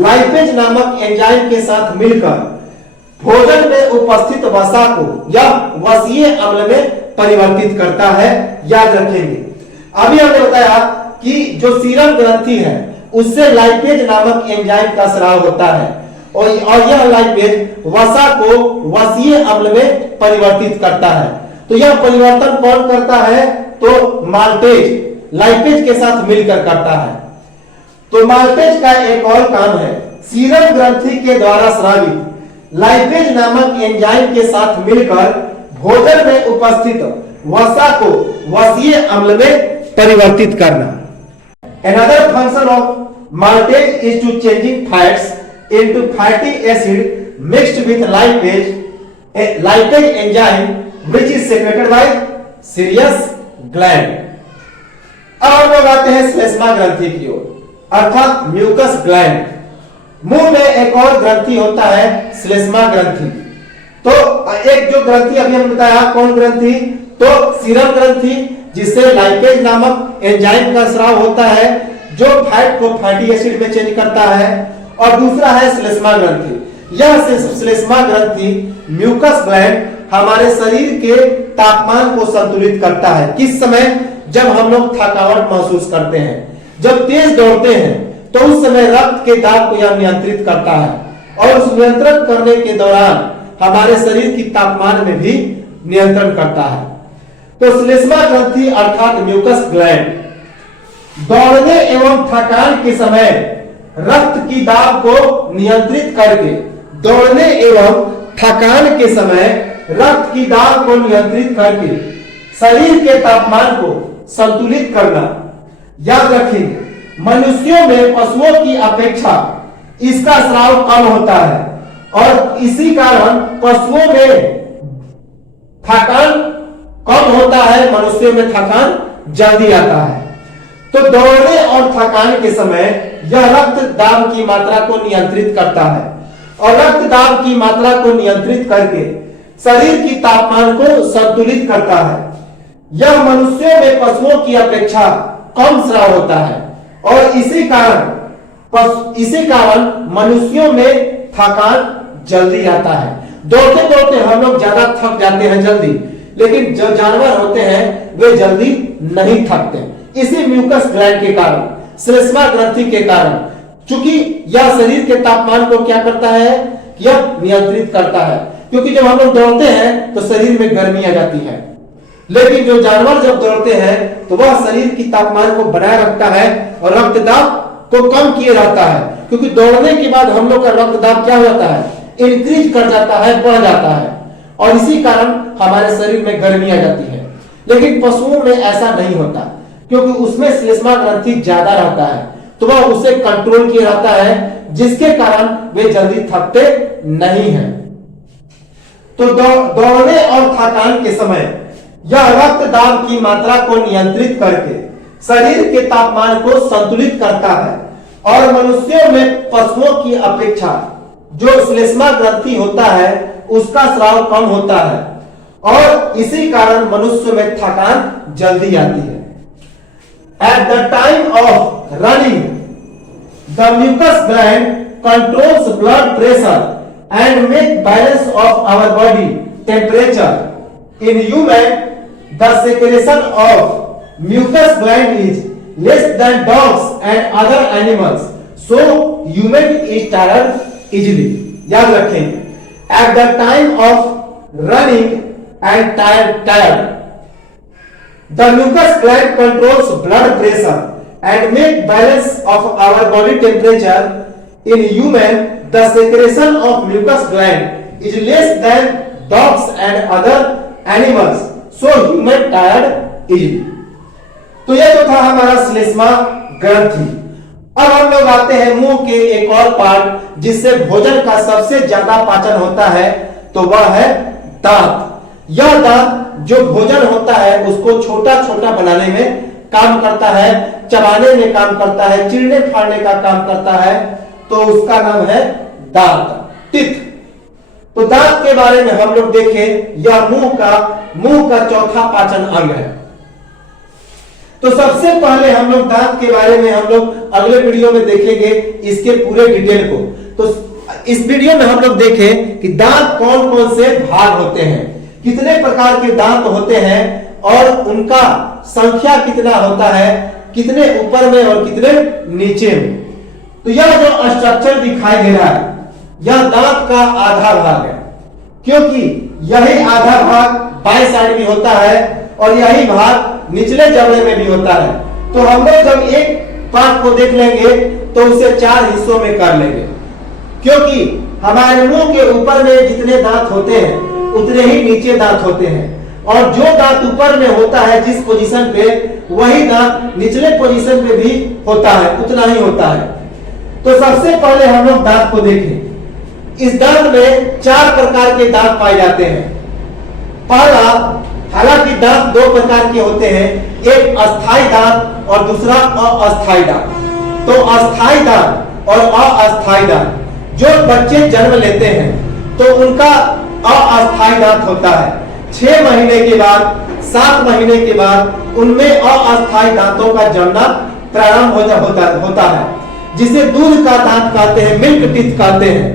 लाइपेज नामक एंजाइम के साथ मिलकर भोजन में उपस्थित वसा को या वसीय अम्ल में परिवर्तित करता है। याद रखेंगे, अभी हमने बताया कि जो सीरम ग्रंथि है उससे लाइपेज नामक एंजाइम का स्राव होता है और यह लाइपेज वसा को वसीय अम्ल में परिवर्तित करता है। तो यह परिवर्तन कौन करता है? तो माल्टेज लाइपेज के साथ मिलकर करता है। तो माल्टेज का एक और काम है सीरम ग्रंथि के द्वारा स्रावित लाइपेज नामक एंजाइम के साथ मिलकर भोजन में उपस्थित वसा को वसीय अम्ल में परिवर्तित करना। Another function of maltase is to changing fats into fatty acid mixed with lipase enzyme which is secreted by serous gland। अब हम लोग आते हैं श्लेष्मा ग्रंथि की ओर अर्थात म्यूकस ग्लैंड। मुंह में एक और ग्रंथि होता है श्लेष्मा ग्रंथि। तो एक जो ग्रंथि अभी हमने बताया कौन ग्रंथि? तो सीरम ग्रंथि जिससे लाइपेज नामक एंजाइम का स्राव होता है जो फैट को फैटी एसिड में चेंज करता है, और दूसरा है श्लेष्मा ग्रंथि। यह श्लेष्मा ग्रंथि म्यूकस ग्लैंड हमारे शरीर के तापमान को संतुलित करता है। किस समय? जब हम लोग थकावट महसूस करते हैं, जब तेज दौड़ते हैं तो उस समय रक्त के दाब को यह नियंत्रित करता है और उस नियंत्रण करने के दौरान हमारे शरीर की तापमान में भी नियंत्रण करता है। तो श्लेष्मा ग्रंथि अर्थात म्यूकस ग्लैंड दौड़ने एवं थकान के समय रक्त की दाब को नियंत्रित करके दौड़ने एवं थकान के समय रक्त की दाब को नियंत्रित करके शरीर के तापमान को संतुलित करना। याद रखिए, मनुष्यों में पशुओं की अपेक्षा इसका स्राव कम होता है और इसी कारण पशुओं में थकान कम होता है, मनुष्यों में थकान जल्दी आता है। तो दौड़ने और थकान के समय यह रक्त दाब की मात्रा को नियंत्रित करता है और रक्त दाब की मात्रा को नियंत्रित करके शरीर की तापमान को संतुलित करता है। यह मनुष्यों में पशुओं की अपेक्षा कम स्राव होता है और इसी कारण मनुष्यों में थकान जल्दी आता है। दौड़ते दौड़ते हम लोग ज्यादा थक जाते हैं जल्दी, लेकिन जो जानवर होते हैं वे जल्दी नहीं थकते। इसी म्यूकस ग्लैंड के कारण, श्लेष्मा ग्रंथि के कारण, चूंकि यह शरीर के तापमान को क्या करता है? यह नियंत्रित करता है। क्योंकि जब हम लोग दौड़ते हैं तो शरीर में गर्मी आ जाती है, लेकिन जो जानवर जब दौड़ते हैं तो वह शरीर की तापमान को बनाए रखता है और रक्तदाब को कम किए रहता है। क्योंकि दौड़ने के बाद हम लोग का रक्तदाब क्या हो जाता है? इंक्रीज कर जाता है, बढ़ जाता है, और इसी कारण हमारे शरीर में गर्मी आ जाती है। लेकिन पशुओं में ऐसा नहीं होता, क्योंकि उसमें श्लेष्मा ग्रंथि ज्यादा रहता है, तो वह उसे कंट्रोल किया रहता है, जिसके कारण वे जल्दी थकते नहीं हैं। तो दौड़ने और थकान के समय यह रक्त दाब की मात्रा को नियंत्रित करके शरीर के तापमान को संतुलित करता है और मनुष्यों में पशुओं की अपेक्षा जो श्लेष्मा ग्रंथि होता है उसका स्राव कम होता है और इसी कारण मनुष्य में थकान जल्दी आती है। At the time of running, the mucus gland controls blood pressure and make balance of our body temperature in human, the secretion of mucus gland is less than dogs and other animals, so human is tired easily. याद रखें, at the time of running and tired, the mucus gland controls blood pressure and make balance of our body temperature. In human, the secretion of mucus gland is less than dogs and other animals, so human tired easily. तो यह तो था हमारा श्लेष्मा ग्रंथि। अब हम लोग आते हैं मुंह के एक और पार्ट जिससे भोजन का सबसे ज्यादा पाचन होता है, तो वह है दांत। यह दांत जो भोजन होता है उसको छोटा छोटा बनाने में काम करता है, चबाने में काम करता है, चीरने फाड़ने का काम करता है, तो उसका नाम है दांत, टीथ। तो दांत के बारे में हम लोग देखें, यह मुंह का चौथा पाचन अंग है। तो सबसे पहले हम लोग दांत के बारे में हम लोग अगले वीडियो में देखेंगे इसके पूरे डिटेल को। तो इस वीडियो में हम लोग देखें कि दांत कौन कौन से भाग होते हैं, कितने प्रकार के दांत होते हैं और उनका संख्या कितना होता है, कितने ऊपर में और कितने नीचे में। तो यह जो स्ट्रक्चर दिखाई दे रहा है यह दांत का आधा भाग है, क्योंकि यही आधा भाग बाएं साइड भी होता है और यही भाग निचले जबड़े में भी होता है। तो हम लोग जब एक पार्ट को देख लेंगे तो उसे 4 हिस्सों में कर लेंगे, क्योंकि हमारे मुंह के ऊपर में जितने दांत होते हैं उतने ही नीचे दांत होते हैं, और जो दांत ऊपर में होता है जिस पोजीशन पे, वही दांत निचले पोजीशन पे भी होता है, उतना ही होता है। तो सबसे पहले हम लोग दांत को देखें। इस दांत में 4 प्रकार के दांत पाए जाते हैं। पहला, हालांकि दांत 2 प्रकार के होते हैं, एक अस्थाई दांत और दूसरा अस्थाई दांत। तो अस्थाई दांत और अस्थाई दांत, जो बच्चे जन्म लेते हैं तो उनका अस्थाई दांत होता है। 6 महीने के बाद, 7 महीने के बाद उनमें अस्थाई दांतों का जमना प्रारंभ होता है, जिसे दूध का दांत कहते हैं, मिल्क टीथ कहते हैं।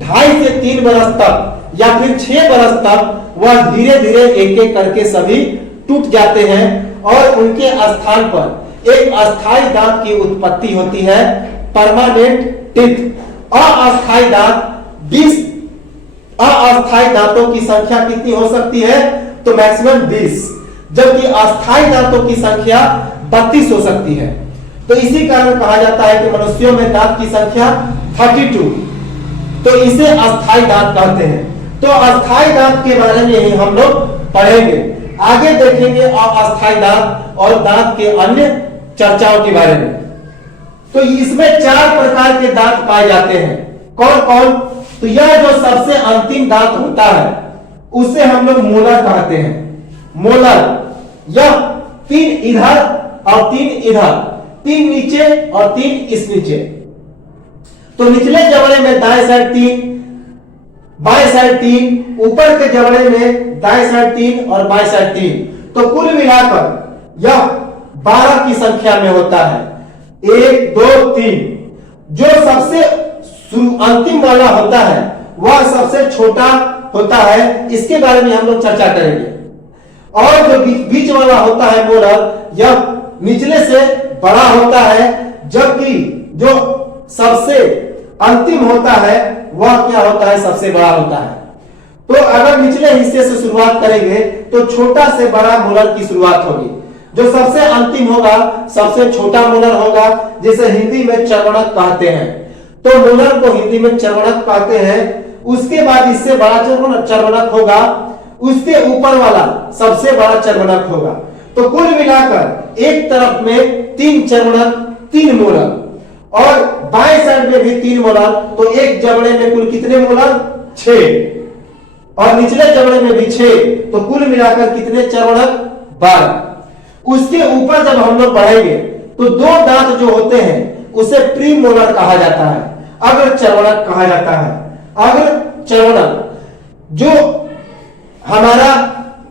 2.5 से 3 बरस तक या फिर 6 बरस तक वह धीरे धीरे एक एक करके सभी टूट जाते हैं और उनके स्थान पर एक अस्थाई दांत की उत्पत्ति होती है, परमानेंट टीथ। अस्थाई दांत 20 अस्थाई दांतों की संख्या कितनी हो सकती है, तो मैक्सिमम 20, जबकि अस्थाई दांतों की संख्या 32 हो सकती है। तो इसी कारण कहा जाता है कि मनुष्यों में दांत की संख्या 32, तो इसे अस्थाई दांत कहते हैं। तो अस्थाई दांत के बारे में ही हम लोग पढ़ेंगे, आगे देखेंगे अस्थाई दांत और दांत के अन्य चर्चाओं के बारे में। तो इसमें 4 प्रकार के दांत पाए जाते हैं। कौन कौन? तो यह जो सबसे अंतिम दांत होता है उसे हम लोग मोलर कहते हैं। मोलर, यह 3 इधर और 3 इधर, 3 नीचे और 3 इस नीचे। तो निचले जबड़े में दाएं साइड 3, बाएं साइड 3, ऊपर के जबड़े में दाएं साइड 3 और बाएं साइड 3। तो कुल मिलाकर यह 12 की संख्या में होता है। 1 2 3। जो सबसे अंतिम वाला होता है वह सबसे छोटा होता है, इसके बारे में हम लोग चर्चा करेंगे। और जो बीच वाला होता है मोलर, यह निचले से बड़ा होता है, जबकि जो सबसे अंतिम होता है वह क्या होता है, सबसे बड़ा होता है। तो अगर निचले हिस्से से शुरुआत करेंगे तो छोटा से बड़ा मोलर की शुरुआत होगी। जो सबसे अंतिम होगा सबसे छोटा मोलर होगा, जिसे हिंदी में चर्वणक कहते हैं। तो मोलर को हिंदी में चर्वणक कहते हैं। उसके बाद इससे बड़ा चर्वणक होगा, उसके ऊपर वाला सबसे बड़ा चर्वणक होगा। तो कुल मिलाकर एक तरफ में 3 चर्वणक, 3 मोलर, और बाएं साइड में भी 3 मोलर। तो एक जबड़े में कुल कितने मोलर? 6, और निचले जबड़े में भी 6। तो कुल मिलाकर कितने चर्वणक? 12। उसके ऊपर जब हम लोग बढ़ेंगे तो 2 दांत जो होते हैं उसे प्रीमोलर कहा जाता है, अग्र चर्वणक कहा जाता है। अग्र चर्वणक जो हमारा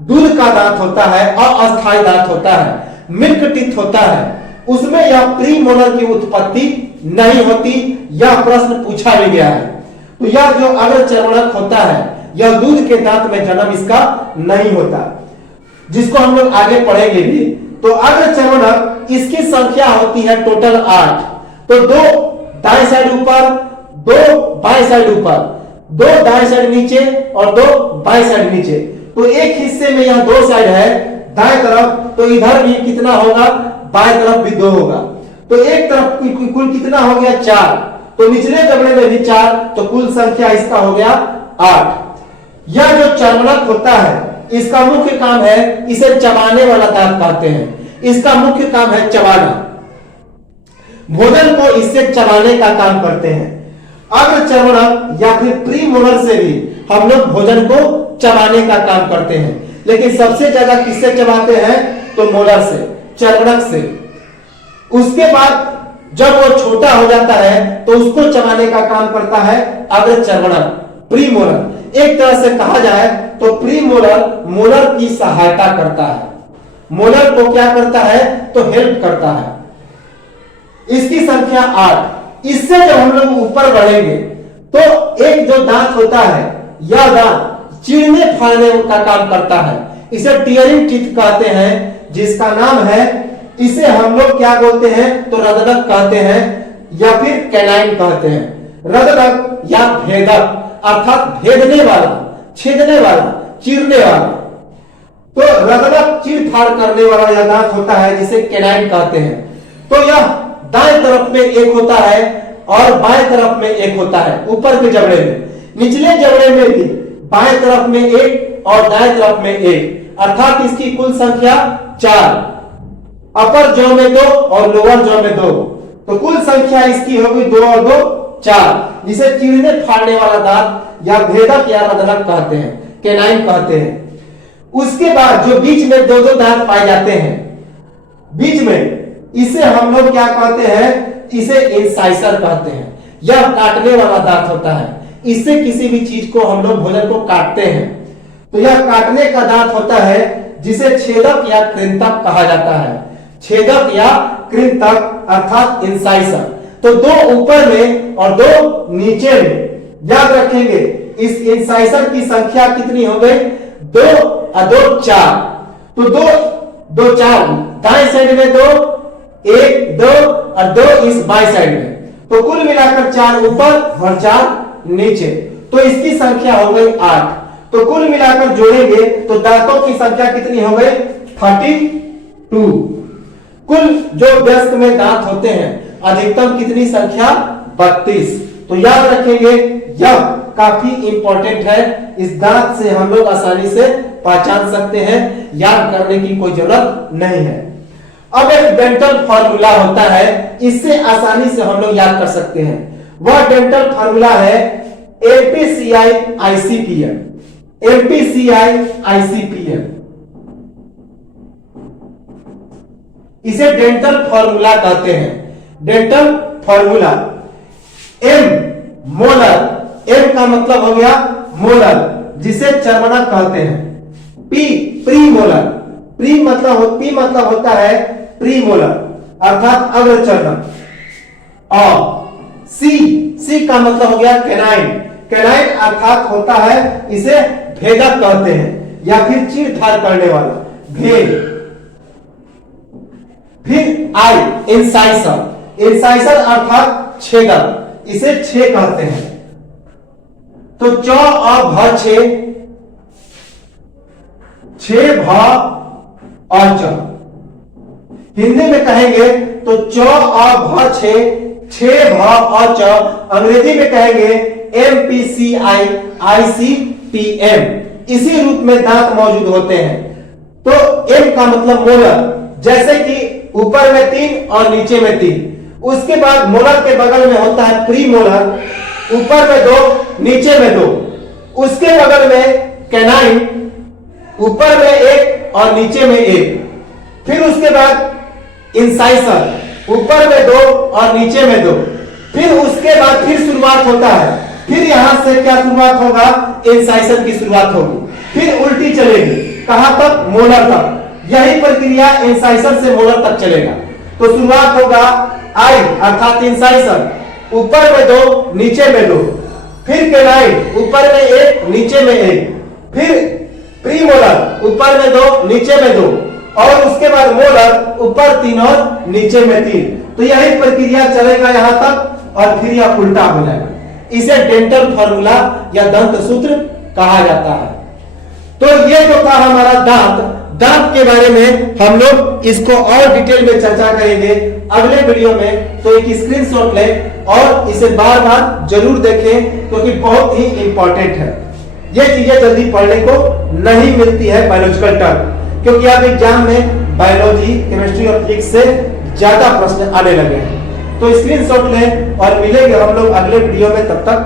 दूध का दांत होता है, अस्थाई दांत होता है, मिल्क टीथ होता है, उसमें यह प्रीमोलर की उत्पत्ति नहीं होती। यह प्रश्न पूछा भी गया है। तो यह जो अग्र चर्वणक होता है यह दूध के दांत में जन्म इसका नहीं होता, जिसको हम लोग आगे पढ़ेंगे भी। तो अग्र चर्वणक इसकी संख्या होती है टोटल 8। तो 2 दाएं साइड ऊपर, 2 बाएं साइड ऊपर, 2 दाएं साइड नीचे और 2 बाएं साइड नीचे। तो एक हिस्से में यह 2 साइड है दाएं तरफ, तो इधर भी कितना होगा, बाएं तरफ भी 2 होगा। तो एक तरफ कुल कितना हो गया, 4। तो निचले जबड़े में भी 4, तो कुल संख्या इसका हो गया 8। यह जो चर्वणक होता है इसका मुख्य काम है, इसे चबाने वाला दांत कहते हैं। इसका मुख्य काम है चबाना, भोजन को इससे चबाने का काम करते हैं। अग्र चर्वणक या फिर प्रीमोलर से भी हम लोग भोजन को चबाने का काम करते हैं, लेकिन सबसे ज्यादा किससे चबाते हैं, तो मोलर से, चर्वणक से। उसके बाद जब वो छोटा हो जाता है तो उसको चबाने का काम करता है अग्र चर्वणक, प्रीमोलर। एक तरह से कहा जाए तो प्रीमोलर मोलर की सहायता करता है, मोलर को क्या करता है, तो हेल्प करता है। इसकी संख्या 8। इससे जब हम लोग ऊपर बढ़ेंगे तो एक जो दांत होता है, यह दांत चीरने फाड़ने का काम करता है। इसे टीयरिंग टीथ कहते हैं, जिसका नाम है, इसे हम लोग क्या बोलते हैं, तो रदनक कहते हैं या फिर कैनाइन कहते हैं। रदनक या भेदक अर्थात भेदने वाला, छेदने वाला, चीरने वाला। तो रदनक चीर फाड़ करने वाला यह दांत होता है, जिसे कैनाइन कहते हैं। तो यह दाएं तरफ में एक होता है और बाएं तरफ में एक होता है, ऊपर के जबड़े में। निचले जबड़े में भी बाएं तरफ में एक और दाएं तरफ में एक, अर्थात इसकी कुल संख्या 4। अपर जॉ में 2 और लोअर जॉ में 2, तो कुल संख्या इसकी होगी 2 और 2 4, जिसे चीरने फाड़ने वाला दांत या भेदक या रदनक कहते हैं, कैनाइन कहते हैं। उसके बाद जो बीच में 2-2 दांत पाए जाते हैं बीच में, इसे हम लोग क्या कहते हैं, इसे इंसाइसर कहते हैं। यह काटने वाला दांत होता है, इससे किसी भी चीज को हम लोग भोजन को काटते हैं। तो यह काटने का दांत होता है, जिसे छेदक या कृंतक कहा जाता है, छेदक या कृंतक अर्थात इंसाइसर। तो 2 ऊपर में और 2 नीचे में। याद रखेंगे इस इंसाइसर की संख्या कितनी हो गई, 2 और 2 4। तो 2 4 दाएं साइड में 2, 1 2 और 2 इस बाएं साइड में। तो कुल मिलाकर 4 ऊपर और 4 नीचे। तो इसकी संख्या हो गई 8। तो कुल मिलाकर जोड़ेंगे तो दांतों की संख्या कितनी हो गई, 32। कुल जो वयस्क में दांत होते हैं अधिकतम कितनी संख्या, 32। तो याद रखेंगे यह काफी इंपॉर्टेंट है, इस दांत से हम लोग आसानी से पहचान सकते हैं, याद करने की कोई जरूरत नहीं है। अब एक डेंटल फार्मूला होता है, इससे आसानी से हम लोग याद कर सकते हैं। वह डेंटल फार्मूला है एमपीसीआई आईसीपीएम, एमपीसीआई आईसीपीएम। इसे डेंटल फार्मूला कहते हैं, dental formula. M molar, M का मतलब हो गया मोलर, जिसे चर्वणक कहते हैं। पी प्रीमोलर, पी मतलब होता है प्रीमोलर अर्थात अग्र चर्वणक। और सी का मतलब हो गया कैनाइन, कैनाइन अर्थात होता है, इसे भेदक कहते हैं या फिर चीर फाड़ करने वाला, भेद। फिर आई इंसाइसर, इंसाइसर अर्थात छेदक, इसे छे कहते हैं। तो च अ भ छे, छे भ अ च। हिंदी में कहेंगे तो च अ भ छे, छे भ अ च। अंग्रेजी में कहेंगे एमपीसीआई आईसीपीएम। इसी रूप में दांत मौजूद होते हैं। तो एम का मतलब मोलर, जैसे कि ऊपर में 3 और नीचे में 3। उसके बाद मोलर के बगल में होता है प्रीमोलर, ऊपर में 2 नीचे में 2। उसके बगल में कैनाइन, ऊपर में 1 और नीचे में 1। फिर उसके बाद इंसाइसर, ऊपर में 2 और नीचे में 2। फिर उसके बाद फिर शुरुआत होता है, फिर यहां से क्या शुरुआत होगा, इंसाइसर की शुरुआत होगी, फिर उल्टी चलेगी, कहां तक, मोलर तक। यही प्रक्रिया इंसाइसर से मोलर तक चलेगा। तो शुरुआत होगा आई अर्थात इंसाइसर, ऊपर में 2 नीचे में 2। फिर कैनाइड ऊपर में एक नीचे में एक, फिर प्रीमोलर ऊपर में दो नीचे में दो, और उसके बाद मोलर ऊपर 3 और नीचे में 3। तो यही प्रक्रिया चलेगा यहां तक और फिर यह उल्टा हो जाएगा। इसे डेंटल फार्मूला या दंत सूत्र कहा जाता है। तो ये जो था हमारा दांत के बारे में हम लोग इसको और डिटेल में चर्चा करेंगे अगले वीडियो में। तो एक स्क्रीनशॉट लें और इसे बार बार जरूर देखें क्योंकि बहुत ही इंपॉर्टेंट है। ये चीजें जल्दी पढ़ने को नहीं मिलती है बायोलॉजिकल टर्म, क्योंकि अब एग्जाम में बायोलॉजी, केमिस्ट्री और फिजिक्स से ज्यादा प्रश्न आने लगे हैं। तो स्क्रीनशॉट लें और मिलेंगे हम लोग अगले वीडियो में। तब तक